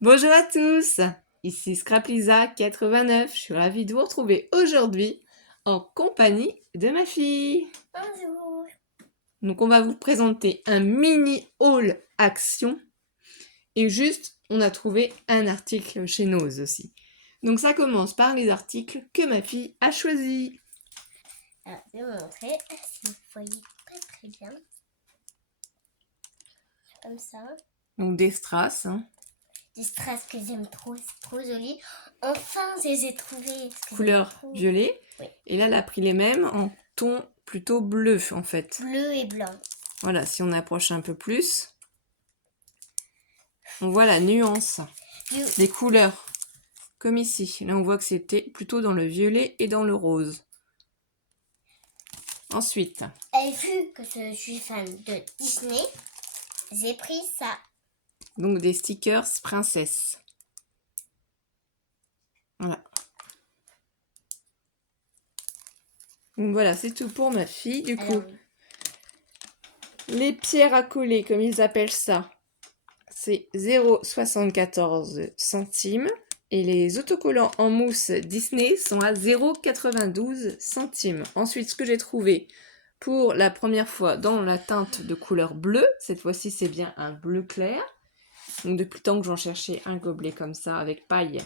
Bonjour à tous, ici Scraplisa89, je suis ravie de vous retrouver aujourd'hui en compagnie de ma fille. Bonjour. Donc on va vous présenter un mini haul action et juste on a trouvé un article chez Nose aussi. Donc ça commence par les articles que ma fille a choisis. Alors, je vais vous montrer si vous voyez pas très bien. Comme ça. Donc des strass, hein. Des strass que j'aime trop, c'est trop joli. Enfin, je les ai trouvés. Couleur violet. Oui. Et là elle a pris les mêmes en ton plutôt bleu en fait. Bleu et blanc. Voilà, si on approche un peu plus, on voit la nuance des couleurs, comme ici. Là, on voit que c'était plutôt dans le violet et dans le rose. Ensuite, Et vu que je suis fan de Disney, j'ai pris ça. donc des stickers princesse. Voilà. Donc voilà, c'est tout pour ma fille. Du coup, les pierres à coller, comme ils appellent ça, c'est 0,74 centimes. Et les autocollants en mousse Disney sont à 0,92 centimes. Ensuite, ce que j'ai trouvé pour la première fois dans la teinte de couleur bleue, cette fois-ci c'est bien un bleu clair. Donc depuis le temps que j'en cherchais un gobelet comme ça avec paille,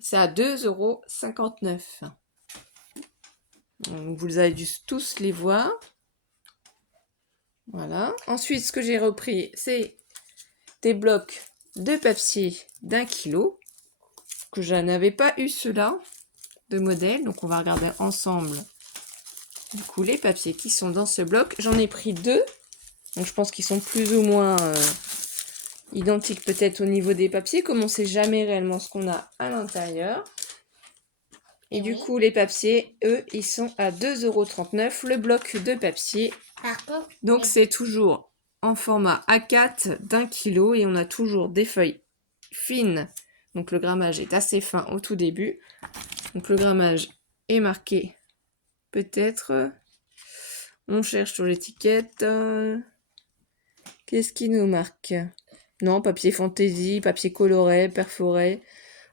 c'est à 2,59 €. Donc vous avez dû tous les voir. Voilà. Ensuite, ce que j'ai repris, c'est des blocs de papier d'1 kilo. Que je n'avais pas eu ceux-là de modèle. Donc on va regarder ensemble du coup les papiers qui sont dans ce bloc. J'en ai pris 2. Donc je pense qu'ils sont plus ou moins identiques peut-être au niveau des papiers, comme on ne sait jamais réellement ce qu'on a à l'intérieur. Et du coup, les papiers, eux, ils sont à 2,39 € le bloc de papier. Par contre, donc c'est toujours en format A4 d'1 kilo et on a toujours des feuilles fines. Donc le grammage est assez fin au tout début. Donc le grammage est marqué peut-être. On cherche sur l'étiquette. Qu'est-ce qui nous marque? Non, papier fantaisie, papier coloré, perforé,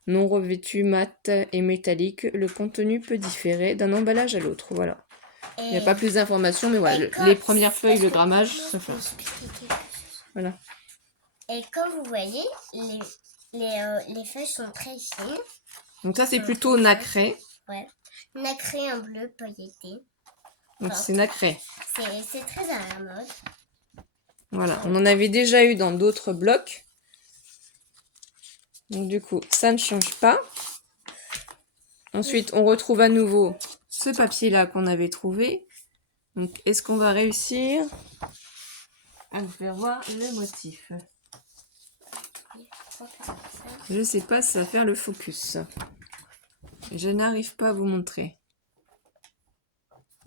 non revêtu, mat et métallique. Le contenu peut différer d'un emballage à l'autre. Voilà. Il n'y a pas plus d'informations, mais voilà, les premières feuilles, le grammage, ça fait. Voilà. Et comme vous voyez, les feuilles sont très fines. Donc ça, c'est plutôt nacré. Ouais. Nacré en bleu pailleté. Donc c'est nacré. C'est très à la mode. Voilà, on en avait déjà eu dans d'autres blocs. Donc du coup, ça ne change pas. Ensuite, on retrouve à nouveau ce papier-là qu'on avait trouvé. Donc, est-ce qu'on va réussir à vous faire voir le motif? Je ne sais pas si ça va faire le focus. Je n'arrive pas à vous montrer.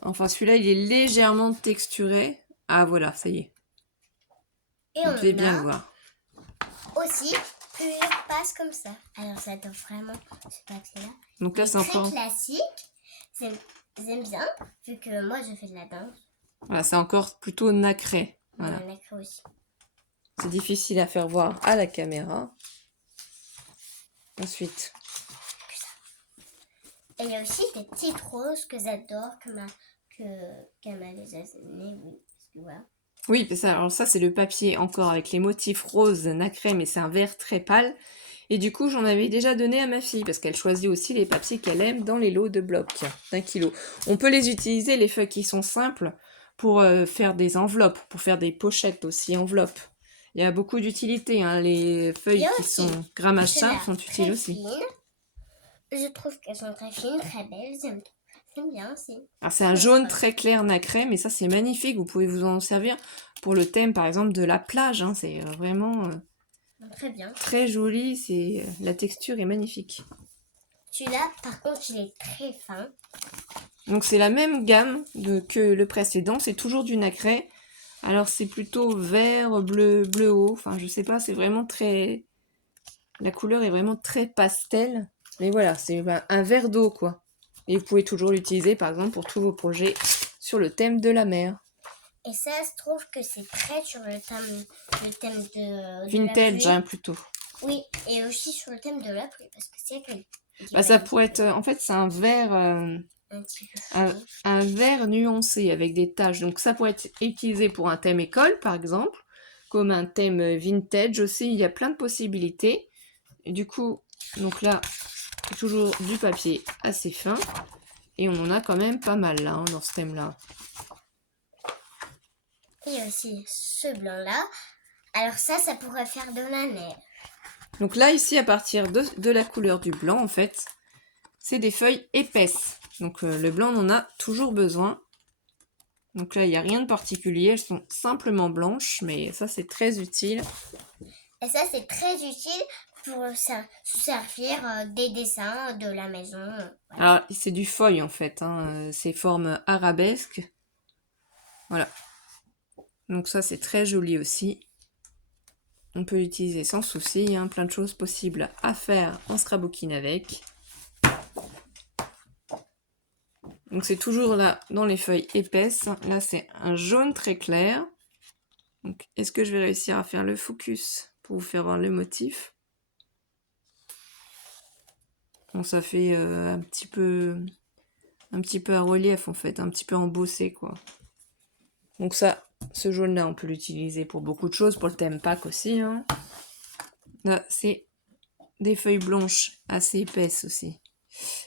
Enfin, celui-là, il est légèrement texturé. Ah, voilà, ça y est. Et vous on devez bien a le voir. aussi plusieurs passes comme ça. Alors, ça donne vraiment ce papier-là. Donc là, c'est encore... classique. J'aime bien, vu que moi, je fais de la danse. Voilà, c'est encore plutôt nacré. Voilà. Nacré aussi. C'est difficile à faire voir à la caméra. Ensuite. Et il y a aussi des petites roses que j'adore, qu'elle m'a déjà donné. Oui, parce que voilà. Oui, ça, alors ça, c'est le papier encore avec les motifs roses nacrés, mais c'est un vert très pâle. Et du coup, j'en avais déjà donné à ma fille, parce qu'elle choisit aussi les papiers qu'elle aime dans les lots de blocs d'1 kilo. On peut les utiliser, les feuilles qui sont simples, pour faire des enveloppes, pour faire des pochettes aussi, enveloppes. Il y a beaucoup d'utilité, hein. Les feuilles qui sont grammage simple sont utiles aussi. Je trouve qu'elles sont très fines, très belles, j'aime bien aussi. Alors c'est un jaune très clair nacré, mais ça c'est magnifique, vous pouvez vous en servir pour le thème par exemple de la plage, hein. C'est vraiment... très bien. Très joli, la texture est magnifique. Celui-là, par contre, il est très fin. Donc c'est la même gamme que le précédent, c'est toujours du nacré. Alors c'est plutôt vert, bleu, bleu haut, enfin je sais pas, c'est vraiment très... La couleur est vraiment très pastel. Mais voilà, c'est un vert d'eau quoi. Et vous pouvez toujours l'utiliser par exemple pour tous vos projets sur le thème de la mer. Et ça, je trouve que c'est très sur le thème de vintage, hein, plutôt. Oui, et aussi sur le thème de la pluie, parce que c'est gris. Bah, ça pourrait être... En fait, c'est un vert... Un petit peu un, fluo. un vert nuancé avec des taches. Donc ça pourrait être utilisé pour un thème école, par exemple, comme un thème vintage aussi. Il y a plein de possibilités. Et du coup, donc là, toujours du papier assez fin. Et on en a quand même pas mal là, hein, dans ce thème-là. Et aussi ce blanc-là. Alors ça pourrait faire de la neige. Donc là, ici, à partir de la couleur du blanc, en fait, c'est des feuilles épaisses. Donc le blanc, on en a toujours besoin. Donc là, il n'y a rien de particulier. Elles sont simplement blanches, mais ça, c'est très utile. Et ça, c'est très utile pour se servir des dessins de la maison. Voilà. Alors, c'est du feuille, en fait. Hein. C'est forme arabesque. Voilà. Donc ça, c'est très joli aussi. On peut l'utiliser sans souci. Hein. Plein de choses possibles à faire en scrapbooking avec. Donc c'est toujours là dans les feuilles épaisses. Là c'est un jaune très clair. Donc est-ce que je vais réussir à faire le focus pour vous faire voir le motif? Bon, ça fait un petit peu à relief en fait, un petit peu embossé quoi. Donc ça, ce jaune là on peut l'utiliser pour beaucoup de choses, pour le thème Pâques aussi. Hein. Là c'est des feuilles blanches assez épaisses aussi.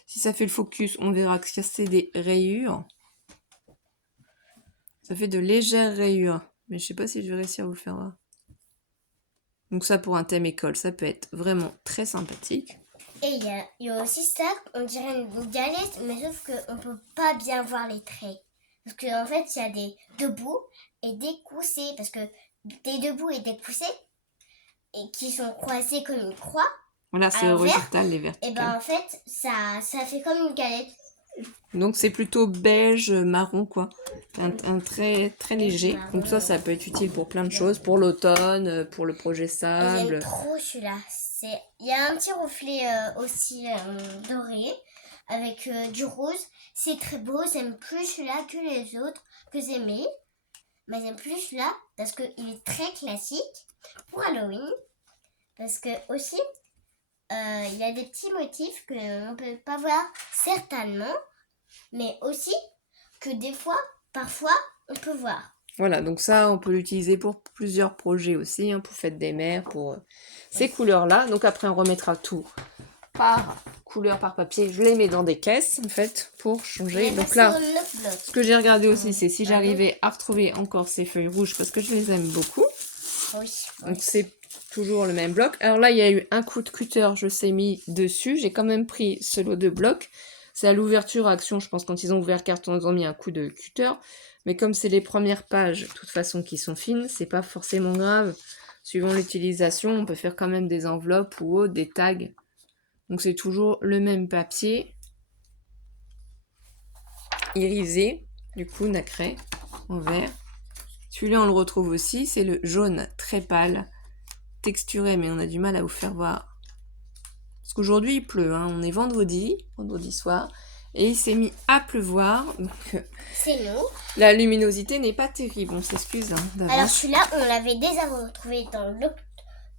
Si ça fait le focus, on verra que c'est des rayures. Ça fait de légères rayures. Mais je sais pas si je vais réussir à vous le faire voir. Donc ça, pour un thème école, ça peut être vraiment très sympathique. Et il y a aussi ça, on dirait une galette, mais sauf qu'on ne peut pas bien voir les traits. Parce qu'en fait, il y a des debout et des coussés. Parce que des debout et des coussés, et qui sont croisés comme une croix, Voilà, c'est horizontal, les verticales. et ben en fait, ça fait comme une galette. Donc c'est plutôt beige, marron quoi. Un très très léger. Marron, Donc ça peut être utile pour plein de choses. Pour l'automne, pour le projet Et sable. j'aime trop celui-là. Il y a un petit reflet aussi doré avec du rose. C'est très beau. J'aime plus celui-là que les autres que j'aimais. Mais j'aime plus celui-là parce qu'il est très classique pour Halloween. Parce que aussi, il y a des petits motifs qu'on ne peut pas voir certainement. Mais aussi que des fois, parfois, on peut voir. Voilà, donc ça, on peut l'utiliser pour plusieurs projets aussi, hein, pour Fête des Mères, pour ces couleurs-là. Donc après, on remettra tout par couleur, par papier. Je les mets dans des caisses, en fait, pour changer. Donc là, ce que j'ai regardé aussi, c'est si j'arrivais à retrouver encore ces feuilles rouges, parce que je les aime beaucoup. Oui. Donc c'est toujours le même bloc. Alors là, il y a eu un coup de cutter, je sais, mis dessus. J'ai quand même pris ce lot de blocs. C'est à l'ouverture Action, je pense, quand ils ont ouvert le carton, ils ont mis un coup de cutter. Mais comme c'est les premières pages, de toute façon, qui sont fines, c'est pas forcément grave. Suivant l'utilisation, on peut faire quand même des enveloppes ou autre, des tags. Donc c'est toujours le même papier. Irisé, du coup, nacré, en vert. Celui-là, on le retrouve aussi, c'est le jaune très pâle, texturé, mais on a du mal à vous faire voir. Parce qu'aujourd'hui, il pleut, hein. On est vendredi soir, et il s'est mis à pleuvoir, donc c'est nous. La luminosité n'est pas terrible, on s'excuse hein, d'avance. Alors celui-là, on l'avait déjà retrouvé dans l'autre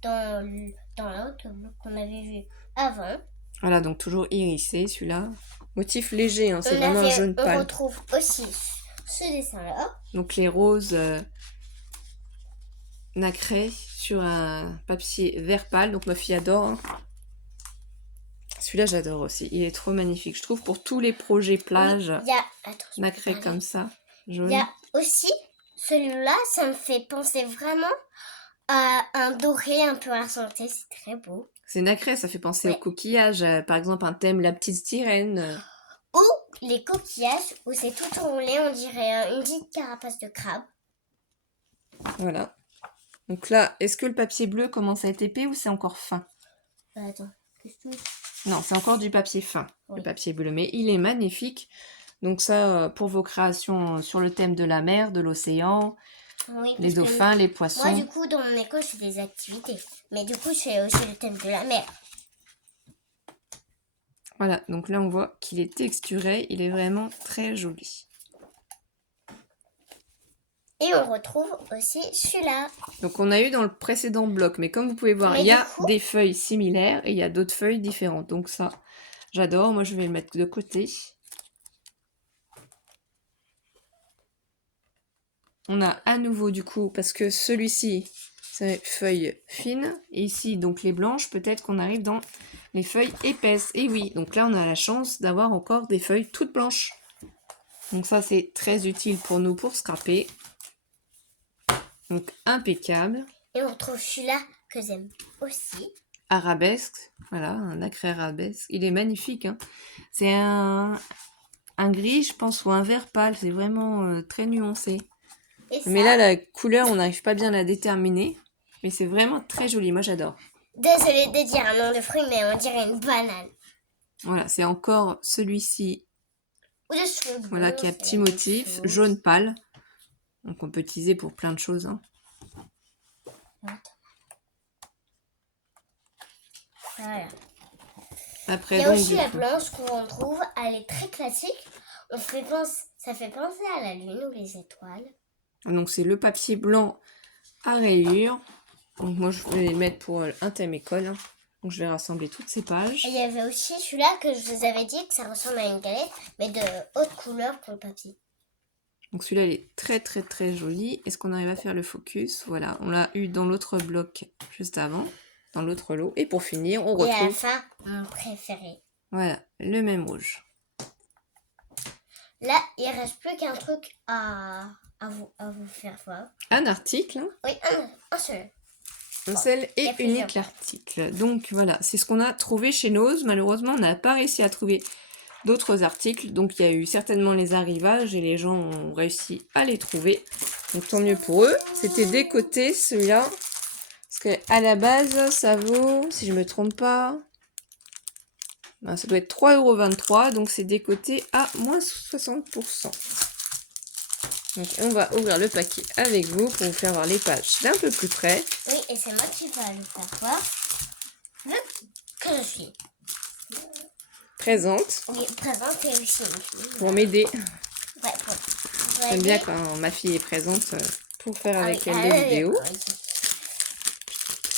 bloc qu'on avait vu avant. Voilà, donc toujours irisé celui-là. Motif léger, hein, c'est vraiment un jaune pâle. On retrouve aussi ce dessin-là. Donc les roses nacrées sur un papier vert pâle, donc ma fille adore. Hein. Celui-là, j'adore aussi. Il est trop magnifique, je trouve, pour tous les projets plage nacrés comme ça. Jaune. Il y a aussi celui-là, ça me fait penser vraiment à un doré un peu argenté. C'est très beau. C'est nacré, ça fait penser au coquillage. Par exemple, un thème La Petite Sirène. Ou les coquillages, où c'est tout enroulé, on dirait une petite carapace de crabe. Voilà. Donc là, est-ce que le papier bleu commence à être épais ou c'est encore fin? Attends, qu'est-ce que Non, c'est encore du papier fin, le papier bleu, mais il est magnifique. Donc ça, pour vos créations sur le thème de la mer, de l'océan, les dauphins, les poissons. Moi, du coup, dans mon école, je fais des activités. Mais du coup, je fais aussi le thème de la mer. Voilà, donc là, on voit qu'il est texturé. Il est vraiment très joli. Et on retrouve aussi celui-là. Donc on a eu dans le précédent bloc, mais comme vous pouvez voir, Mais il y a du coup- des feuilles similaires et il y a d'autres feuilles différentes. Donc ça, j'adore. Moi, je vais le mettre de côté. On a à nouveau du coup, parce que celui-ci, c'est feuilles fines. Et ici, donc les blanches, peut-être qu'on arrive dans les feuilles épaisses. Et oui, donc là, on a la chance d'avoir encore des feuilles toutes blanches. Donc ça, c'est très utile pour nous pour scraper. Donc impeccable. Et on retrouve celui-là que j'aime aussi. Arabesque, voilà, un nacré arabesque. Il est magnifique, hein. C'est un gris, je pense, ou un vert pâle. C'est vraiment très nuancé. Et ça, Mais là, la couleur, on n'arrive pas bien à la déterminer. Mais c'est vraiment très joli. Moi, j'adore. désolée de dire un nom de fruit, mais on dirait une banane. Voilà, c'est encore celui-ci, Ou de cheveux. voilà, qui a petit motif, jaune pâle. Donc, on peut utiliser pour plein de choses, hein. Voilà. Après, Il y a donc, aussi du la coup- blanche qu'on trouve, elle est très classique. Ça fait penser à la lune ou les étoiles. donc, c'est le papier blanc à rayures. Donc, moi, je vais les mettre pour un thème école, hein. Donc, je vais rassembler toutes ces pages. Et il y avait aussi celui-là que je vous avais dit que ça ressemble à une galette, mais de haute couleur pour le papier. Donc celui-là, il est très très très joli. Est-ce qu'on arrive à faire le focus? Voilà, on l'a eu dans l'autre bloc juste avant, dans l'autre lot. Et pour finir, on Et à la retrouve, fin, mon préféré. voilà, le même rouge. Là, il reste plus qu'un truc à vous faire voir. Un article, hein, Oui, un seul. un seul il y et a plusieurs. unique article. Donc voilà, c'est ce qu'on a trouvé chez Nose. Malheureusement, on n'a pas réussi à trouver d'autres articles. Donc il y a eu certainement les arrivages et les gens ont réussi à les trouver. Donc tant mieux pour eux. C'était décoté celui-là. Parce qu'à la base, ça vaut, si je me trompe pas, ben, ça doit être 3,23 €. Donc c'est décoté à moins 60%. Donc on va ouvrir le paquet avec vous pour vous faire voir les pages d'un peu plus près. Oui, et c'est moi qui vais le faire voir. Vu que je suis Présente présente et aussi une fille. pour m'aider. Ouais, pour J'aime bien aider. quand ma fille est présente pour faire Ah avec oui, elle des vidéos. oui.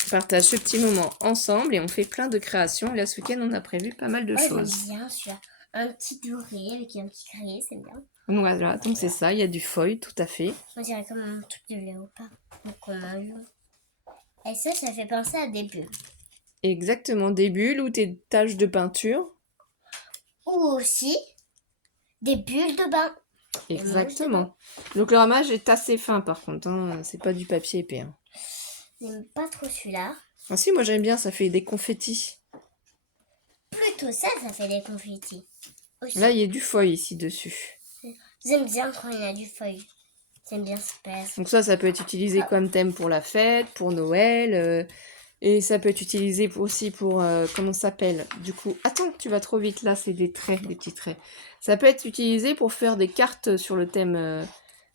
On partage ce petit moment ensemble et on fait plein de créations. Là, ce week-end, on a prévu pas mal de Ouais, choses. j'aime bien celui-là. Un petit doré avec un petit gris, c'est bien. Donc voilà, donc c'est ça, il y a du foil, tout à fait. On dirait comme un truc de léopard. Donc on a eu. Et ça fait penser à des bulles. Exactement, des bulles ou des taches de peinture. Ou aussi des bulles de bain. Exactement. Donc le ramage est assez fin par contre, hein. C'est pas du papier épais, hein. J'aime pas trop celui-là. Ah si, moi j'aime bien, ça fait des confettis. Plutôt ça fait des confettis. Aussi. Là, il y a du foil ici dessus. J'aime bien quand il y a du feuille. J'aime bien ce passe. Donc ça peut être utilisé comme thème pour la fête, pour Noël. Et ça peut être utilisé aussi pour, comment ça s'appelle? Du coup, attends, tu vas trop vite là, c'est des traits, des petits traits. Ça peut être utilisé pour faire des cartes sur le thème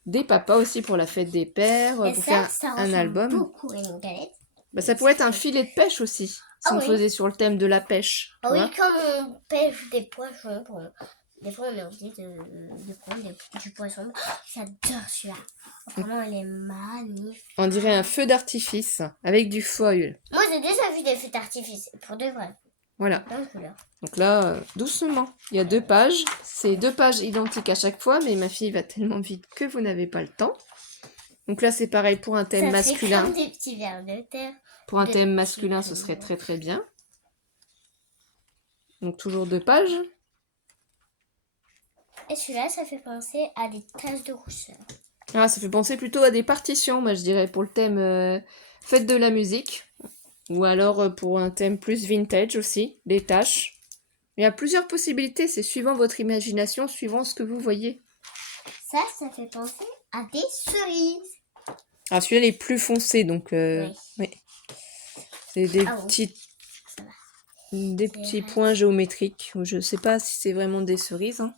des papas aussi, pour la fête des pères, Et pour ça faire un ressemble album. beaucoup à une galette. Bah, ça pourrait être un filet de pêche aussi, si Ah on oui. faisait sur le thème de la pêche. Ah tu oui, vois. comme on pêche des poissons. Des fois, on est obligé de prendre du poisson. J'adore celui-là. Vraiment, il est magnifique. On dirait un feu d'artifice avec du foil. Moi, j'ai déjà vu des feux d'artifice. Pour de vrai. Voilà. Plein de couleurs. Donc là, doucement. Il y a 2 pages. C'est 2 pages identiques à chaque fois, mais ma fille va tellement vite que vous n'avez pas le temps. Donc là, c'est pareil pour un thème Ça fait masculin. comme des petits vers de terre. Pour un de thème petits masculin, ce crayons. serait très très bien. Donc toujours 2 pages. Et celui-là, ça fait penser à des taches de rousseur. Ah, ça fait penser plutôt à des partitions, moi je dirais, pour le thème fête de la musique. Ou alors pour un thème plus vintage aussi, des taches. Il y a plusieurs possibilités, c'est suivant votre imagination, suivant ce que vous voyez. Ça fait penser à des cerises. Ah, celui-là il est plus foncé, donc Oui. oui. C'est des Ah oui. petits points géométriques. Je sais pas si c'est vraiment des cerises, hein.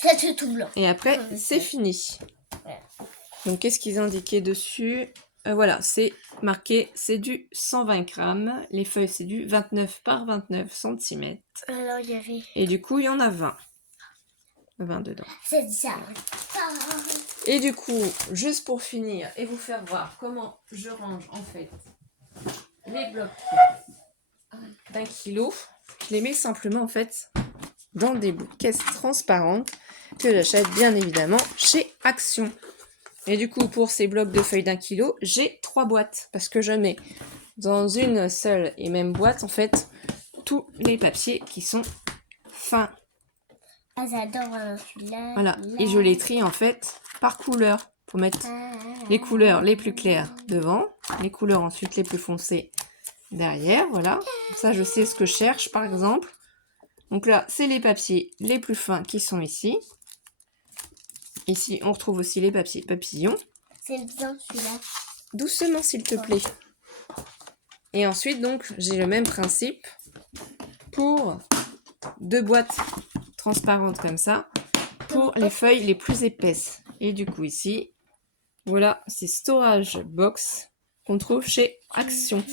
Ça, c'est tout blanc. Et après, Oui, c'est c'est- fini. Voilà. Donc, qu'est-ce qu'ils indiquaient dessus? Voilà, c'est marqué, c'est du 120 grammes. Les feuilles, c'est du 29 par 29 cm. Alors, il y avait... Et du coup, il y en a 20. 20 dedans. C'est ça. Et du coup, juste pour finir et vous faire voir comment je range en fait les blocs d'1 kilo, je les mets simplement en fait dans des caisses transparentes que j'achète bien évidemment chez Action. Et du coup, pour ces blocs de feuilles d'1 kilo, j'ai 3 boîtes parce que je mets dans une seule et même boîte en fait tous les papiers qui sont fins. Ah, j'adore celui-là. Voilà, et je les trie en fait par couleur pour mettre les couleurs les plus claires devant, les couleurs ensuite les plus foncées derrière, voilà. Ça, je sais ce que je cherche par exemple. Donc là, c'est les papiers les plus fins qui sont ici. Ici, on retrouve aussi les papiers papillons. C'est bien celui-là. Doucement, s'il te plaît. Et ensuite, donc, j'ai le même principe pour 2 boîtes transparentes comme ça, pour les feuilles les plus épaisses. Et du coup, ici, voilà, c'est Storage Box qu'on trouve chez Action.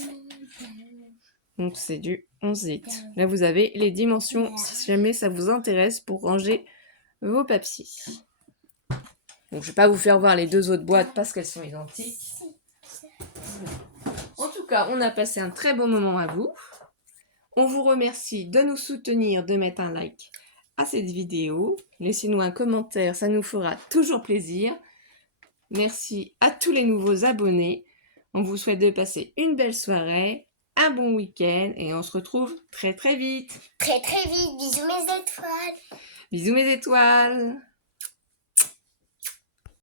Donc, c'est du 11 litres. Là, vous avez les dimensions, si jamais ça vous intéresse, pour ranger vos papiers. Donc, je ne vais pas vous faire voir les 2 autres boîtes parce qu'elles sont identiques. En tout cas, on a passé un très bon moment à vous. On vous remercie de nous soutenir, de mettre un like à cette vidéo. Laissez-nous un commentaire, ça nous fera toujours plaisir. Merci à tous les nouveaux abonnés. On vous souhaite de passer une belle soirée, un bon week-end et on se retrouve très très vite. Très très vite. Bisous mes étoiles. Bisous mes étoiles.